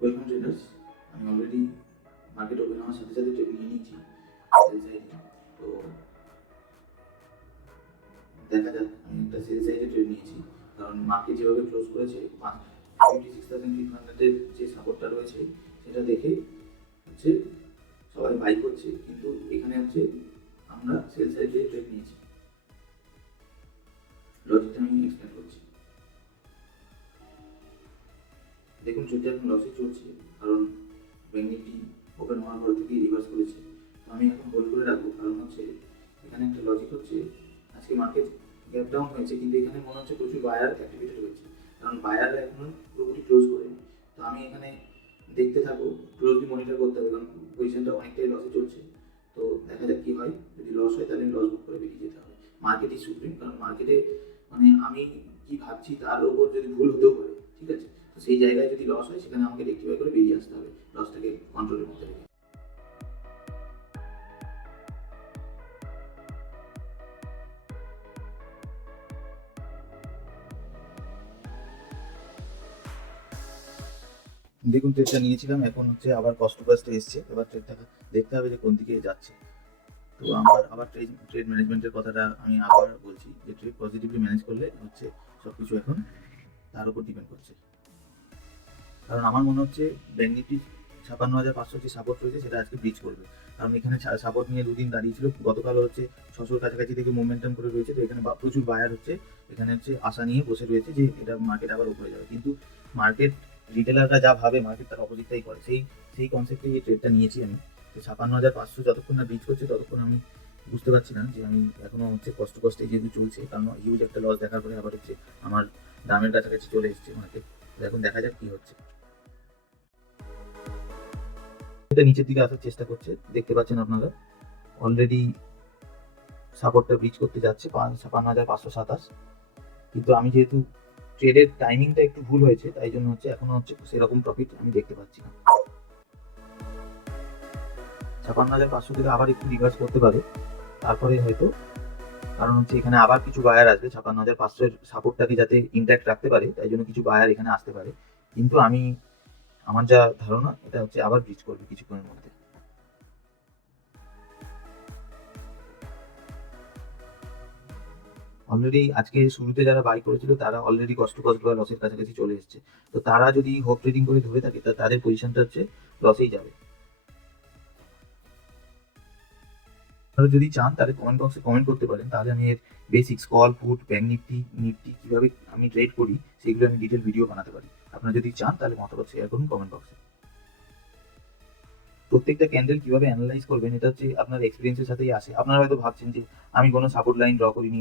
Welcome traders. আমি already market open হওয়ার সাথে সাথে ট্রেড নিয়ে নিয়েছি সেল সাইডে। তো দেখা যাক, আমি একটা সেল সাইডে ট্রেড নিয়েছি, কারণ মার্কেট যেভাবে ক্লোজ করেছে 56,500-এর যে সাপোর্টটা রয়েছে সেটা দেখে হচ্ছে সবাই বাই করছে, কিন্তু এখানে হচ্ছে আমরা সেল সাইডে ট্রেড নিয়েছি। লজিকটা আমি এক্সপ্লেন করছি। দেখুন, ট্রেডটা এখন লসে চলছে, কারণ ব্যাঙ্ক নিফটি ওপেন হওয়ার পর থেকেই রিভার্স করেছে। তো আমি এখন হোল্ড করে রাখবো, কারণ হচ্ছে এখানে একটা লজিক হচ্ছে আজকে মার্কেট গ্যাপ ডাউন হয়েছে, কিন্তু এখানে মনে হচ্ছে প্রচুর বায়ার অ্যাক্টিভেটেড হয়েছে, কারণ বায়াররা এখনো পুরোপুরি ক্লোজ করেনি। তো আমি এখানে দেখতে থাকবো, ক্লোজলি মনিটর করতে হবে, কারণ পজিশনটা অনেকটাই লসে চলছে। তো দেখা যাক কি হয়, যদি লস হয় তাহলে লস বুক করে বেরিয়ে যেতে হবে। মার্কেট ইজ সুপ্রিম, কারণ মার্কেটে মানে আমি কি ভাবছি তার উপর যদি ভুল হতেও পারে, ঠিক আছে। তো সেই জায়গায় যদি লস হয় সেখানে আমাকে রেক্টিফাই করে বেরিয়ে আসতে হবে, লসটাকে কন্ট্রোলের মধ্যে রেখে। দেখুন, ট্রেডটা নিয়েছিলাম, এখন হচ্ছে আবার কষ্ট কষ্টে এসছে, এবার ট্রেডটাকে দেখতে হবে যে কোন দিকে যাচ্ছে। তো আমার আবার ট্রেড ম্যানেজমেন্টের কথাটা আমি আবার বলছি যে ট্রেড পজিটিভলি ম্যানেজ করলে হচ্ছে সব কিছু এখন তার উপর ডিপেন্ড করছে। কারণ আমার মনে হচ্ছে ব্যাঙ্ক নিফটি 56,500 যে সাপোর্ট রয়েছে সেটা আজকে ব্রিচ করবে, কারণ এখানে সাপোর্ট নিয়ে দুদিন দাঁড়িয়েছিল, গতকাল হচ্ছে 600 কাছাকাছি থেকে মোমেন্টাম করে রয়েছে। তো এখানে প্রচুর বায়ার হচ্ছে, এখানে হচ্ছে আশা নিয়ে বসে রয়েছে যে এটা মার্কেট আবার উপরে যাবে, কিন্তু মার্কেট রিটেলাররা যা ভাবে মার্কেট তার অপোজিটটাই করে, সেই কনসেপ্টে এই ট্রেডটা নিয়েছি আমি। তো 56,500 যতক্ষণ না ব্রিচ করছে ততক্ষণ আমি বুঝতে পারছি না যে আমি এখনো হচ্ছে কষ্টে যেহেতু চলছে, কারণ হিউজ একটা লস দেখার পরে আবার হচ্ছে আমার দামের কাছাকাছি চলে এসছে মার্কেট। এখন দেখা যাক কি হচ্ছে। এটা নিচের দিকে আসার চেষ্টা করছে, দেখতে পাচ্ছেন আপনারা অলরেডি সাপোর্টটা ব্রিচ করতে যাচ্ছে 56,527। কিন্তু আমি যেহেতু ট্রেডের টাইমিংটা একটু ভুল হয়েছে, তাই জন্য হচ্ছে এখনো হচ্ছে সেরকম প্রফিট আমি দেখতে পাচ্ছি না। 56,500 থেকে আবার একটু রিভার্স করতে পারে, তারপরে হয়তো, কারণ হচ্ছে এখানে আবার কিছু বায়ার আসবে 56,500 এর সাপোর্টটাকে যাতে ইন্ট্যাক্ট রাখতে পারে, তাই জন্য কিছু বায়ার এখানে আসতে পারে। কিন্তু আমার যা ধারণা এটা হচ্ছে আবার ব্রিচ করবে কিছুক্ষণের মধ্যে। অলরেডি আজকে শুরুতে যারা বাই করেছিল তারা অলরেডি কষ্ট বা লসের কাছাকাছি চলে এসেছে। তো তারা যদি হোপ ট্রেডিং করে ধরে থাকে তাদের পজিশনটা হচ্ছে লসেই যাবে। আপনারা যদি চান তাহলে কমেন্ট বক্সে কমেন্ট করতে পারেন, তাহলে আমি এর basics, call put, bank Nifty কিভাবে আমি ট্রেড করি সেগুলো আমি ডিটেল ভিডিও বানাতে পারি। আপনারা যদি চান তাহলে মতামত শেয়ার করুন কমেন্ট বক্সে। প্রত্যেকটা ক্যান্ডেল কিভাবে অ্যানালাইজ করবেন এটা হচ্ছে আপনার এক্সপিরিয়েন্সের সাথেই আসে। আপনারা হয়তো ভাবছেন যে আমি কোনো সাপোর্ট লাইন ড্র করিনি,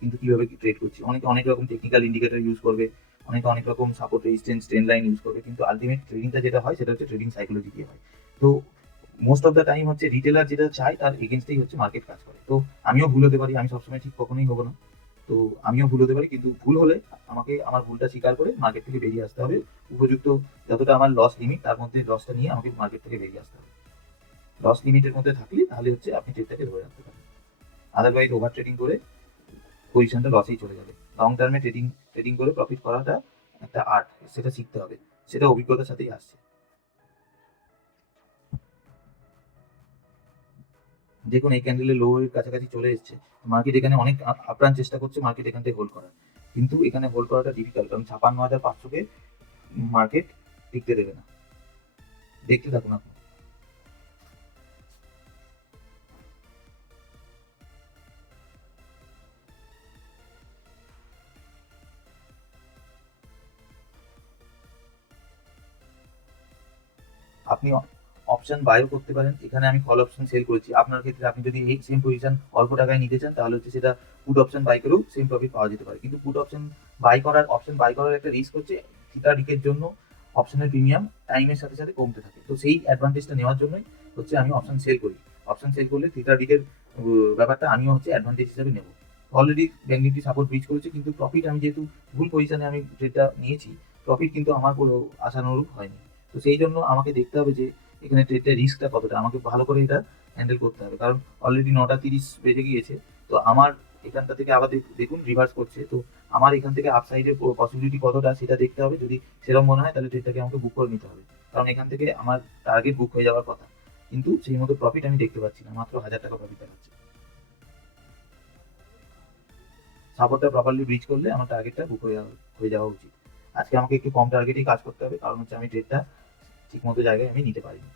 কিন্তু কিভাবে ট্রেড করছি। অনেকে অনেক রকম টেকনিক্যাল ইন্ডিকেটর ইউজ করবে, অনেকে অনেক রকম support resistance trend line use করবে, কিন্তু আলটিমেট ট্রেডিংটা যেটা হয় সেটা হচ্ছে ট্রেডিং সাইকোলজি দিয়ে হয়। তো মোস্ট অফ দ্য টাইম হচ্ছে রিটেলার যেটা চায় তার এগেনস্টেই হচ্ছে মার্কেট কাজ করে। তো আমিও ভুল হতে পারি, আমি সবসময় ঠিক কখনোই হবো না। তো আমিও ভুল হতে পারি, কিন্তু ভুল হলে আমাকে আমার ভুলটা স্বীকার করে মার্কেট থেকে বেরিয়ে আসতে হবে। উপযুক্ত যতটা আমার লস লিমিট তার মধ্যে লসটা নিয়ে আমাকে মার্কেট থেকে বেরিয়ে আসতে হবে। লস লিমিটের মধ্যে থাকলে তাহলে হচ্ছে আপনি ট্রেডটাকে ধরে রাখতে পারেন। আদারওয়াইজ ওভার ট্রেডিং করে পজিশনটা লসেই চলে যাবে। লং টার্মে ট্রেডিং ট্রেডিং করে প্রফিট করাটা একটা আর্ট, সেটা শিখতে হবে, সেটা অভিজ্ঞতার সাথেই আসছে। দেখুন, এই ক্যান্ডেলের লো এর কাছাকাছি চলে এসেছে। মার্কেট এখানে অনেক আপ্রাণ চেষ্টা করছে মার্কেট এখান থেকে হোল্ড করার, কিন্তু এখানে হোল্ড করাটা ডিফিকাল্ট, কারণ 56,500-কে মার্কেট টিকতে দেবে না। দেখতে থাকুন আপনি। আপনি অপশন বাইও করতে পারেন, এখানে আমি কল অপশন সেল করেছি। আপনার ক্ষেত্রে আপনি যদি এই সেম পজিশন অল্প টাকায় নিতে চান তাহলে হচ্ছে সেটা পুট অপশন বাই করেও সেম প্রফিট পাওয়া যেতে পারে, কিন্তু পুট অপশন বাই করার একটা রিস্ক হচ্ছে থিটা ডিকের জন্য অপশনের প্রিমিয়াম টাইমের সাথে সাথে কমতে থাকে। তো সেই অ্যাডভান্টেজটা নেওয়ার জন্যই হচ্ছে আমি অপশন সেল করি। অপশন সেল করলে থিটা ডিকের ব্যাপারটা আমিও হচ্ছে অ্যাডভান্টেজ হিসাবে নেব। অলরেডি ব্যাঙ্ক নিফটি সাপোর্ট ব্রিচ করেছে, কিন্তু প্রফিট আমি যেহেতু ভুল পজিশনে আমি ট্রেডটা নিয়েছি, প্রফিট কিন্তু আমার কোনো আশানুরূপ হয়নি। তো সেই জন্য আমাকে দেখতে হবে যে এখানে ট্রেডের রিস্কটা কতটা, আমাকে ভালো করে এটা হ্যান্ডেল করতে হবে, কারণ অলরেডি 9:30 বেজে গিয়েছে। তো আমার এখানটা থেকে আবার দেখুন রিভার্স করছে, তো আমার এখান থেকে আপসাইডের পসিবিলিটি কতটা সেটা দেখতে হবে। যদি সেরকম মনে হয় তাহলে ট্রেডটাকে আমাকে বুক করে নিতে হবে। কারণ এখান থেকে আমার টার্গেট বুক হয়ে যাওয়ার কথা, কিন্তু সেই মতো প্রফিট আমি দেখতে পাচ্ছি না, মাত্র 1000 টাকা প্রফিট দেখাচ্ছে। সাপোর্টটা প্রপারলি ব্রিজ করলে আমার টার্গেটটা বুক হয়ে যাওয়া উচিত। আজকে আমাকে একটু কম টার্গেটেই কাজ করতে হবে, কারণ হচ্ছে আমি ট্রেডটা ঠিক মতো জায়গায় আমি নিতে পারিনি।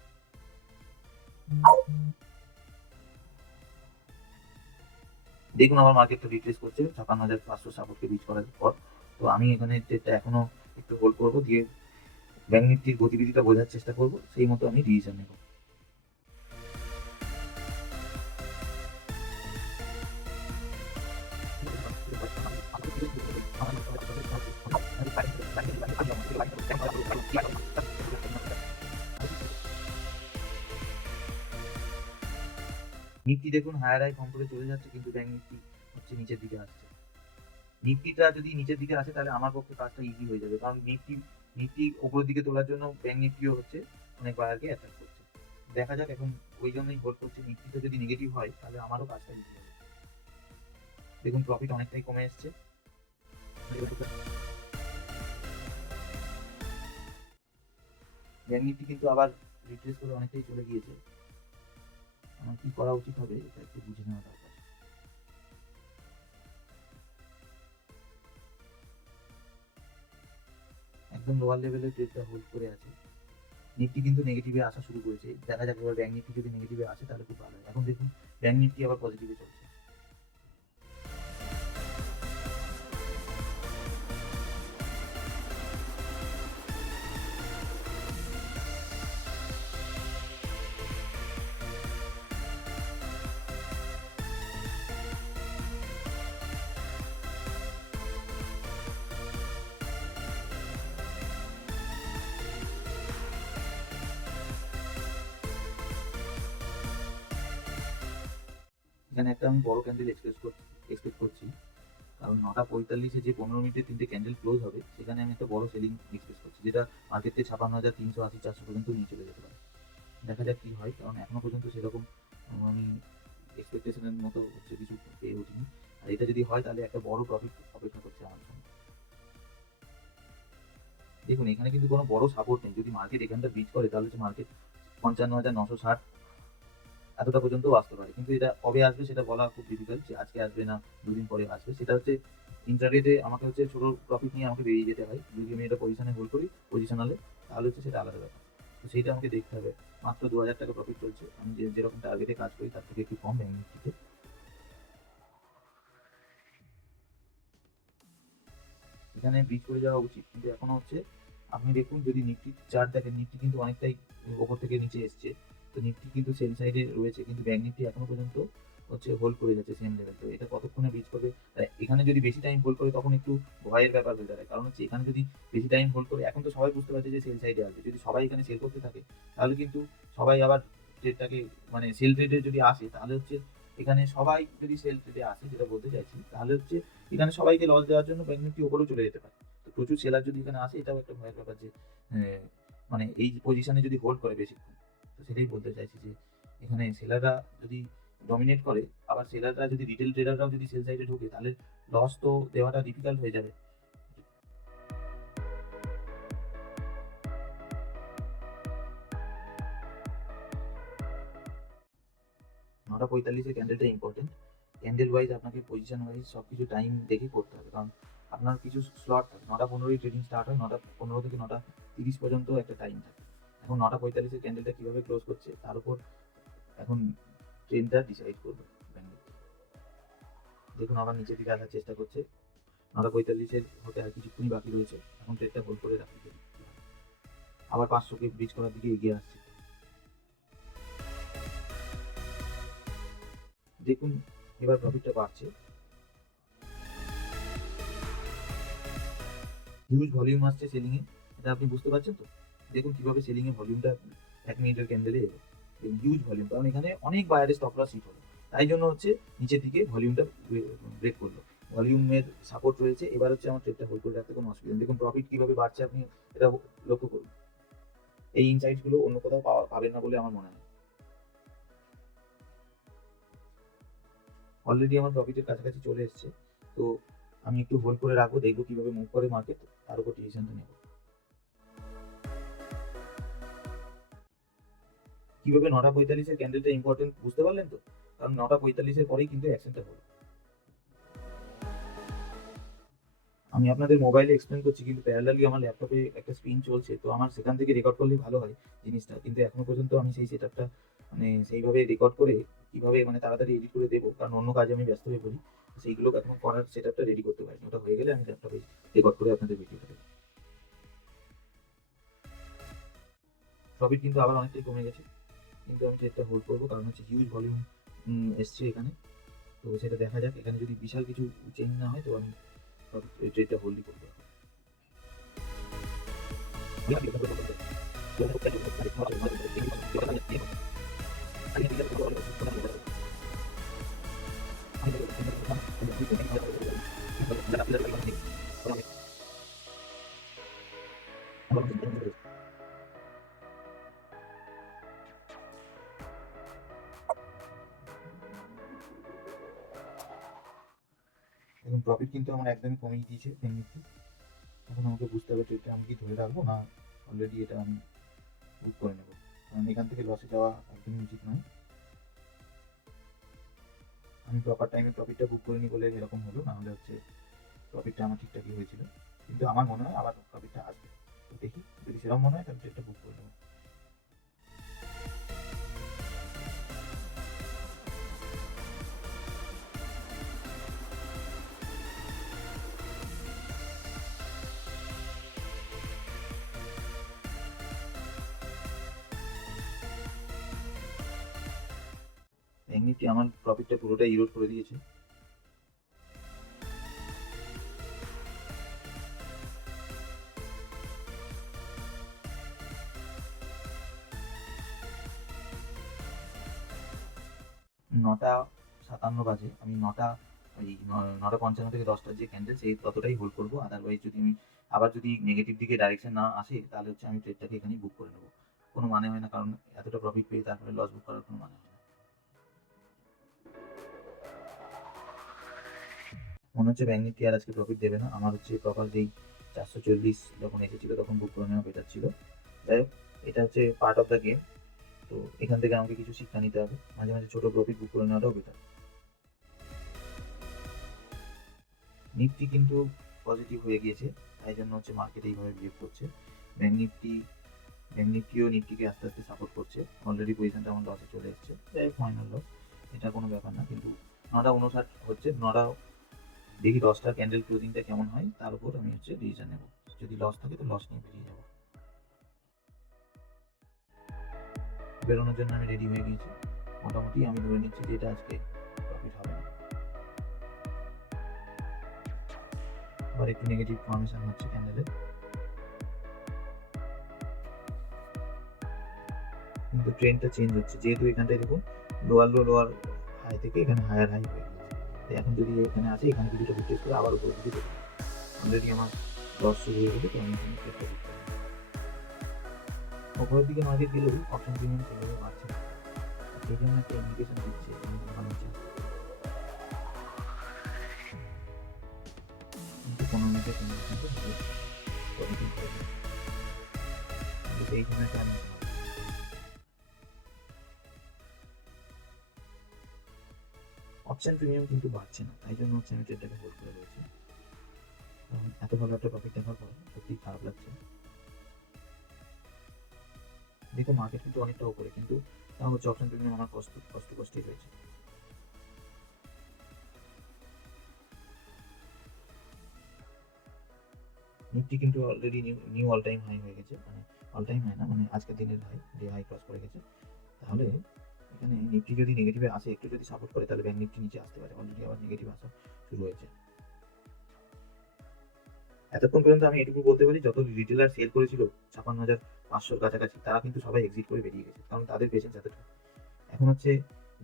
দেখুন আমার মার্কেটটা রিট্রেস করছে 56,500 সাপোর্টকে ব্রিজ করার পর। তো আমি এখানে ট্রেডটা এখনো একটু হোল্ড করবো, দিয়ে ব্যাংক নিফটির গতিবিধিটা বোঝার চেষ্টা করবো, সেই মতো আমি ডিসিশন নেব। নিফটি দেখুন হায়ার হাই ফর্ম করে চলে যাচ্ছে, কিন্তু ব্যাংক নিফটি হচ্ছে নিচের দিকে আসছে। নিফটিটা যদি নিচের দিকে আসে তাহলে আমার পক্ষে কাজটা ইজি হয়ে যাবে, কারণ নিফটি উপরের দিকে তোলার জন্য ব্যাংক নিফটিও হচ্ছে অনেক বায়ারকে অ্যাট্রাক্ট করছে। দেখা যাক এখন, ওই জন্যই হোল্ড করছে। নিফটিটা যদি নেগেটিভ হয় তাহলে আমারও কাজটা ইজি হবে। দেখুন প্রফিট অনেকটাই কমে এসছে। ব্যাংক নিফটি কিন্তু আবার রিট্রেস করে অনেকটাই চলে গিয়েছে। আমার কি করা উচিত হবে এটা একটু বুঝে নেওয়া দরকার। একদম লোয়ার লেভেলে ট্রেডটা হোল্ড করে আছে। নিফটি কিন্তু নেগেটিভে আসা শুরু করেছে, দেখা যাক এবার ব্যাংক নিফটি যদি নেগেটিভে আসে তাহলে খুব ভালো হয়। এখন দেখুন ব্যাংক নিফটি আবার পজিটিভে চলছে। এখানে একটা আমি বড় ক্যান্ডেল এক্সপেক্ট করছি, কারণ 9:45-এ যে 15 মিনিটে 3টে ক্যান্ডেল ক্লোজ হবে, সেখানে আমি একটা বড় সেলিং এক্সপেক্ট করছি, যেটা মার্কেটকে 56,380-400 পর্যন্ত নিয়ে চলে যেতে পারে। দেখা যাক কি হয়, কারণ এখনো পর্যন্ত সেরকম আমি এক্সপেকটেশনের মতো হচ্ছে কিছু পেয়ে উঠিনি। আর এটা যদি হয় তাহলে একটা বড় প্রফিট অপেক্ষা করছে আমার জন্য। দেখুন এখানে কিন্তু কোনো বড় সাপোর্ট নেই, যদি মার্কেট এখানটা ব্রিজ করে তাহলে হচ্ছে মার্কেট 55,960 এতটা পর্যন্তও আসতে পারে, কিন্তু এটা কবে আসবে সেটা বলা খুব ডিফিকাল্ট, যে আজকে আসবে না দুদিন পরে আসবে। সেটা হচ্ছে ইন্টারডেতে আমাকে হচ্ছে ছোট প্রফিট নিয়ে আমাকে বেরিয়ে যেতে হয়, যদি আমি এটা পজিশনে হোল্ড করি পজিশনালে, তাহলে হচ্ছে সেটা আলাদা ব্যাপার। তো সেইটা আমাকে দেখতে হবে। মাত্র 2000 টাকা প্রফিট চলছে, আমি যেরকম টার্গেটে কাজ করি তার থেকে একটু কম ব্যাংক নিফটিতে। এখানে ব্রিজ করে যাওয়া উচিত, কিন্তু এখনো হচ্ছে আপনি দেখুন যদি নিফটি চার্ট দেখেন, নিফটি কিন্তু অনেকটাই ওপর থেকে নিচে এসছে। তো নিফটি কিন্তু সেল সাইডে রয়েছে, কিন্তু ব্যাংক নিফটি এখনো পর্যন্ত হচ্ছে হোল্ড করে যাচ্ছে সেম লেভেল। তো এটা কতক্ষণে ব্রিজ করবে, এখানে যদি বেশি টাইম হোল্ড করে তখন একটু ভয়ের ব্যাপার হয়ে দাঁড়ায়, কারণ হচ্ছে এখানে যদি বেশি টাইম হোল্ড করে, এখন তো সবাই বুঝতে পারছে যে সেল সাইডে আসবে, যদি সবাই এখানে সেল করতে থাকে তাহলে কিন্তু সবাই আবার ট্রেডটাকে, মানে সেল ট্রেডে যদি আসে তাহলে হচ্ছে, এখানে সবাই যদি সেল ট্রেডে আসে, যেটা বলতে চাইছি, তাহলে হচ্ছে এখানে সবাইকে লস দেওয়ার জন্য ব্যাংক নিফটি উপরেও চলে যেতে পারে। তো প্রচুর সেলার যদি এখানে আসে, এটাও একটা ভয়ের ব্যাপার যে মানে এই পজিশনে যদি হোল্ড করে বেশিক্ষণ। তো সেটাই বলতে চাইছি যে এখানে সেলাররা যদি ডমিনেট করে, আবার সেলাররা যদি, রিটেল ট্রেডাররাও যদি সেল সাইডে ঢোকে, তাহলে লস তো দেওয়াটা ডিফিকাল্ট হয়ে যাবে। 9:45-এর ক্যান্ডেলটা ইম্পর্টেন্ট। ক্যান্ডেল ওয়াইজ আপনাকে পজিশন ওয়াইজ সব কিছু টাইম দেখে করতে হবে, কারণ আপনার কিছু স্লট থাকে। 9:15-ই ট্রেডিং স্টার্ট হয়, 9:15 থেকে 9:30 পর্যন্ত একটা টাইম থাকে। এখন 9:45-এর ক্যান্ডেলটা কীভাবে ক্লোজ করছে তার উপর এখন ট্রেনটা ডিসাইড করবে ব্যাংক নিফটি। দেখুন আবার নিচের দিকে আসার চেষ্টা করছে, 9:45-এর হতে আর কিছুক্ষণই বাকি রয়েছে, এখন ট্রেনটা হোল্ড করে রাখতে হবে। আবার 500-কে ব্রিজ করার দিকে এগিয়ে আসছে। দেখুন এবার প্রফিটটা বাড়ছে, হিউজ ভলিউম আসছে সেলিংয়ে, এটা আপনি বুঝতে পারছেন তো? দেখুন কিভাবে সেলিংয়ে ভলিউমটা 1 মিনিটের ক্যান্ডেলে এলো। দেখুন হিউজ ভলিউম, কারণ এখানে অনেক বায়ারের স্টপ লস হিট হলো, তাই জন্য হচ্ছে নিচের দিকে ভলিউমটা ব্রেক করলো। ভলিউমের সাপোর্ট রয়েছে, এবার হচ্ছে আমার ট্রেডটা হোল্ড করে রাখতে কোনো অসুবিধা নেই। দেখুন প্রফিট কিভাবে বাড়ছে, আপনি এটা লক্ষ্য করুন। এই ইনসাইটসগুলো অন্য কোথাও পাবেন না বলে আমার মনে হয়। অলরেডি আমার প্রফিটের কাছাকাছি চলে এসছে, তো আমি একটু হোল্ড করে রাখবো, দেখবো কিভাবে মুভ করে মার্কেট, তার উপর ডিসিশনটা নেবো। কিভাবে 9:45-এর ক্যান্ডেলটা ইম্পর্টেন্ট বুঝতে পারলেন তো? কারণ 9:45-এর পরেই কিন্তু অ্যাকশনটা হলো। আমি আপনাদের মোবাইলে এক্সপ্লেন করছি, কিন্তু প্যারালালি আমার ল্যাপটপে একটা স্ক্রিন চলছে, তো আমার সেখান থেকে রেকর্ড করলেই ভালো হয় জিনিসটা। কিন্তু এখনো পর্যন্ত আমি সেই সেটআপটা মানে সেইভাবে রেকর্ড করে কিভাবে মানে তাড়াতাড়ি এডিট করে দেবো, কারণ অন্য কাজে আমি ব্যস্ত হয়ে পড়ি। সেইগুলো এখন করার সেটআপটা রেডি করতে পারিনি। ওটা হয়ে গেলে আমি ল্যাপটপে রেকর্ড করে আপনাদের ভিডিওটা দেবো। প্রফিট কিন্তু আবার অনেকটাই কমে গেছে, কিন্তু আমি ট্রেডটা হোল্ড করবো, কারণ হচ্ছে হিউজ ভলিউম এসছে এখানে। তো সেটা দেখা যাক, এখানে যদি বিশাল কিছু চেঞ্জ না হয় তো আমি এই ট্রেডটা হোল্ডই করবো। এখন প্রফিট কিন্তু আমার একদমই কমিয়ে দিয়েছে ব্যাংক নিফটি। এখন আমাকে বুঝতে হবে ট্রেডটা আমি কি ধরে রাখবো, না অলরেডি এটা আমি বুক করে নেবো, কারণ এখান থেকে লসে যাওয়া একদমই উচিত নয়। আমি প্রপার টাইমে প্রফিটটা বুক করিনি বলে এরকম হলো, না হলে হচ্ছে প্রফিটটা আমার ঠিকঠাকই হয়েছিল। কিন্তু আমার মনে হয় আবার প্রফিটটা আসবে, তো দেখি যদি সেরকম মনে হয় তাহলে ট্রেডটা বুক করে নেবো। ব্যাংক নিফটি আমার প্রফিটটা পুরোটাই ইরোড করে দিয়েছে। নটা 57 বাজে, আমি ওই 9:55 থেকে 10টার যে ক্যান্ডেল সেই ততটাই হোল্ড করবো। আদারওয়াইজ যদি আমি আবার যদি নেগেটিভ দিকে ডাইরেকশন না আসে তাহলে হচ্ছে আমি ট্রেডটাকে এখানেই বুক করে নেবো। কোনো মানে হয় না, কারণ এতটা প্রফিট পেয়ে তারপরে লস বুক করার কোনো মানে হয় না। মনে হচ্ছে ব্যাংক নিফটি আর আজকে প্রফিট দেবে না। আমার হচ্ছে প্রপার যেই 440 যখন এসেছিল তখন বুক করে নেওয়া বেটার ছিল। যাই হোক, এটা হচ্ছে পার্ট অফ দ্য গেম। তো এখান থেকে আমাকে কিছু শিক্ষা নিতে হবে, মাঝে মাঝে ছোট প্রফিট বুক করে নেওয়াটাও বেটার। নিফটি কিন্তু পজিটিভ হয়ে গিয়েছে, তাই জন্য হচ্ছে মার্কেট এইভাবে বিহেভ করছে। ব্যাংক নিফটিও নিফটিকে আস্তে আস্তে সাপোর্ট করছে। অলরেডি পজিশনটা আমার লসে চলে এসেছে, যাই হোক ফাইনাল লস, এটা কোনো ব্যাপার না। কিন্তু 9:59 হচ্ছে, দেখি 10টার ক্যান্ডেল ক্লোজিংটা কেমন হয় তার উপর আমি হচ্ছে ডিসিশন নেব। যদি লস থাকে তো লস নিয়ে বেরিয়ে যাবো। বেরোনোর জন্য আমি রেডি হয়ে গিয়েছি। মোটামুটি আমি ধরে নিচ্ছি যে এটা আজকে প্রফিট হবে না। আবার একটু নেগেটিভ ফর্মেশন হচ্ছে ক্যান্ডেলের, কিন্তু ট্রেন্ডটা চেঞ্জ হচ্ছে। যেহেতু এখানটায় দেখুন লোয়ার হাই থেকে এখানে হায়ার হাই হয়ে গেছে, তাই এখন যদি এখানে আসে এখানে কিছুটা রিটেস্ট করে আবার উপর দিকে দেখুন অলরেডি আমার লস শুরু হয়ে গেছে। তো আমি এখানে ট্রেডটা করতে পারি। উপরের দিকে মার্কেট গেলেও অপশন প্রিমিয়াম সেভাবে বাড়ছে না, সেই জন্য একটা ইন্ডিকেশন দিচ্ছে কিন্তু 15 মিনিটের কিন্তু এই সময়টা আমি অপশন প্রিমিয়াম কিন্তু বাড়ছে না, তাই জন্য হচ্ছে আমি ট্রেডটাকে হোল্ড করে রয়েছি। এত ভালো একটা প্রফিট দেখার পর সত্যি খারাপ লাগছে। দেখো মার্কেট কিন্তু অনেকটা উপরে, কিন্তু তা হচ্ছে অপশন প্রিমিয়াম আমার কষ্টেই রয়েছে। নিফটি কিন্তু already new all time high হয়ে গেছে, মানে অল টাইম হাই না, মানে আজকের দিনের ডে হাই ক্রস করে গেছে। তাহলে এখানে নিফটি যদি নেগেটিভে আসে, একটু যদি সাপোর্ট করে, তাহলে ব্যাংক নিফটি নিচে আসতে পারে। অলরেডি আবার নেগেটিভ আসা শুরু হয়েছে। এতক্ষণ পর্যন্ত আমি এটুকু বলতে পারি, যত রিটেলার সেল করেছিল 56,500-র কাছাকাছি, তারা কিন্তু সবাই এক্সিট করে বেরিয়ে গেছে, কারণ তাদের পেশেন্স এতটা। এখন হচ্ছে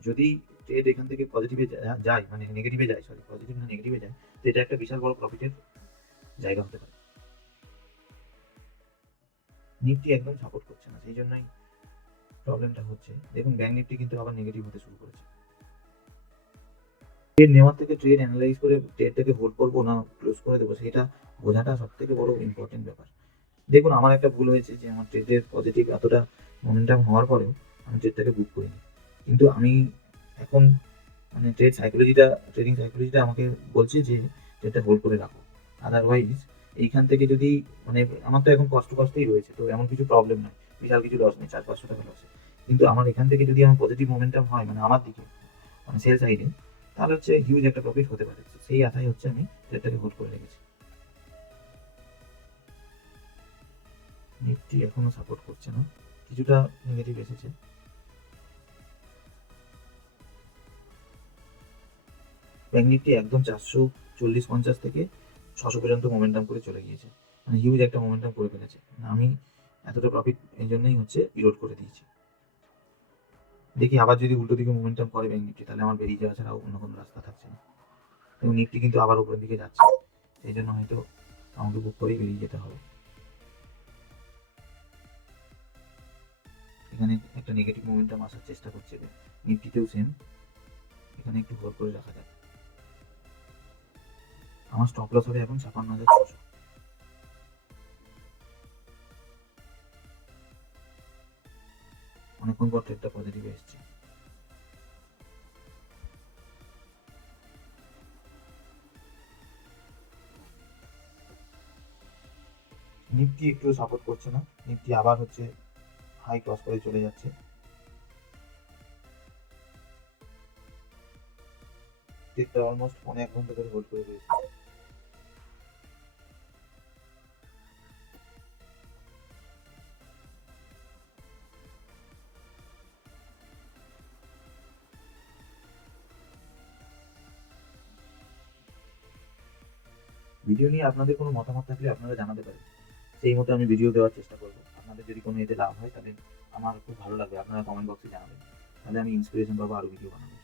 যদি ট্রেড এখান থেকে পজিটিভে যায়, মানে নেগেটিভে যায়, সরি পজিটিভ না নেগেটিভে যায়, তো এটা একটা বিশাল বড় প্রফিটের জায়গা হতে পারে। নিফটি একদম সাপোর্ট করছে না, সেই জন্যই প্রবলেমটা হচ্ছে। দেখুন ব্যাংক নিফটি কিন্তু আবার নেগেটিভ হতে শুরু করেছে। ট্রেড নেওয়ার থেকে ট্রেড অ্যানালাইজ করে ট্রেডটাকে হোল্ড করবো না ক্লোজ করে দেবো, সেটা বোঝাটা সব থেকে বড় ইম্পর্টেন্ট ব্যাপার। দেখুন আমার একটা ভুল হয়েছে যে আমার ট্রেডের পজিটিভ এতটা মোমেন্টাম হওয়ার পরেও আমি ট্রেডটাকে বুক করিনি। কিন্তু আমি এখন মানে ট্রেডিং সাইকোলজিটা আমাকে বলছে যে ট্রেডটা হোল্ড করে রাখো। আদারওয়াইজ এইখান থেকে যদি মানে আমার তো এখন কষ্টই রয়েছে, তো এমন কিছু প্রবলেম নয়, বিশাল কিছু লস নেই, 400-500 টাকা লসে। কিন্তু আমার এখান থেকে যদি আমার পজিটিভ মোমেন্টাম হয় মানে আমার দিকে, মানে সেল সাইডে, তাহলে হচ্ছে হিউজ একটা প্রফিট হতে পারে। সেই আশায় হচ্ছে আমি ট্রেডটাকে হোল্ড করে রেখেছি। নিফটি এখনো সাপোর্ট করছে না, কিছুটা নেগেটিভ এসেছে। ব্যাঙ্ক নিফটি একদম 440-50 থেকে 600 পর্যন্ত মোমেন্টাম করে চলে গিয়েছে, মানে হিউজ একটা মোমেন্টাম করে ফেলেছে। মানে আমি এতটা প্রফিট এই জন্যই হচ্ছে ইরোড করে দিয়েছি। দেখি আবার যদি উল্টো দিকে মোমেন্টাম করে ব্যাঙ্ক নিফটি, তাহলে আমার বেরিয়ে যাওয়া ছাড়াও অন্য কোনো রাস্তা থাকছে না। এবং নিফটি কিন্তু আবার উপরের দিকে যাচ্ছে, সেই জন্য হয়তো আমাকে বুক করেই বেরিয়ে যেতে হবে। এখানে একটা নেগেটিভ মোমেন্টাম আসার চেষ্টা করছে, নিফটিতেও সেম। এখানে একটু হোল্ড করে রাখা যাক। আমার স্টপ লস হবে এখন 56,600। অনেকক্ষণ পর ট্রেডটা পজিটিভে এসছে। নিফটি একটু সাপোর্ট করছে না, নিফটি আবার হচ্ছে হাই ক্রস করে চলে যাচ্ছে। ট্রেডটা অলমোস্ট 1.5 ঘন্টা ধরে হোল্ড করে রয়েছে। ভিডিও নিয়ে আপনাদের কোনো মতামত থাকলে আপনারা জানাতে পারেন, সেই মতো আমি ভিডিও দেওয়ার চেষ্টা করবো। আপনাদের যদি কোনো এতে লাভ হয় তাহলে আমার খুব ভালো লাগবে, আপনারা কমেন্ট বক্সে জানাবেন, তাহলে আমি ইন্সপিরেশন পাবো আরও ভিডিও বানাবো।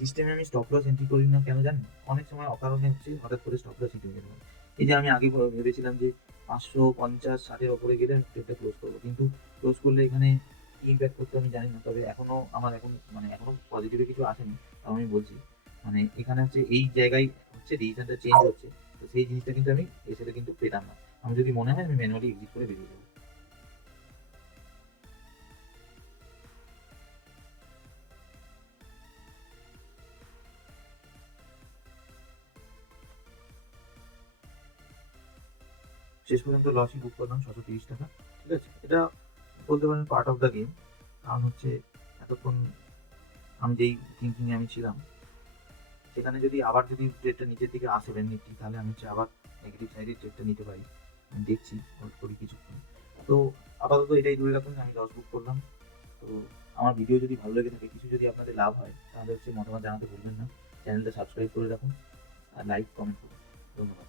সিস্টেমে আমি স্টপ লস এন্ট্রি করি না কেন জানেন? অনেক সময় অকারণে হচ্ছে হঠাৎ করে স্টপ লস এন্ট্রি হয়ে যেতে পারে। এই যে আমি আগে ভেবেছিলাম যে 550-60-এর ওপরে গেলে আমি ট্রেডটা ক্লোজ করবো, কিন্তু ক্লোজ করলে এখানে কি ইম্প্যাক্ট করতে আমি জানি না। তবে এখনো আমার মানে এখনো পজিটিভে কিছু আসেনি, তাও আমি বলছি মানে এখানে হচ্ছে এই জায়গায় হচ্ছে ডিসিশনটা চেঞ্জ হচ্ছে। তো সেই জিনিসটা কিন্তু আমি এসে কিন্তু পেতাম না। আমি যদি মনে হয় আমি ম্যানুয়ালি এক্সিট করে বেরিয়ে যাবো। শেষ পর্যন্ত লসই বুক করলাম 630 টাকা। ঠিক আছে, এটা বলতে পারেন পার্ট অফ দ্য গেম। কারণ হচ্ছে এতক্ষণ আমি যেই থিঙ্কিং এ আমি ছিলাম, সেখানে যদি ট্রেডটা নিচের দিকে আসে ব্যাঙ্ক নিফটি, তাহলে আমি হচ্ছে আবার নেগেটিভ সাইডে ট্রেডটা নিতে পারি। আমি দেখছি, হোল্ড করি কিছুক্ষণ। তো আপাতত এটাই ধরে রাখুন যে আমি লস বুক করলাম। তো আমার ভিডিও যদি ভালো লেগে থাকে, কিছু যদি আপনাদের লাভ হয়, তাহলে হচ্ছে মতামত জানাতে ভুলবেন না। চ্যানেলটা সাবস্ক্রাইব করে রাখুন আর লাইক কমেন্ট করুন। ধন্যবাদ।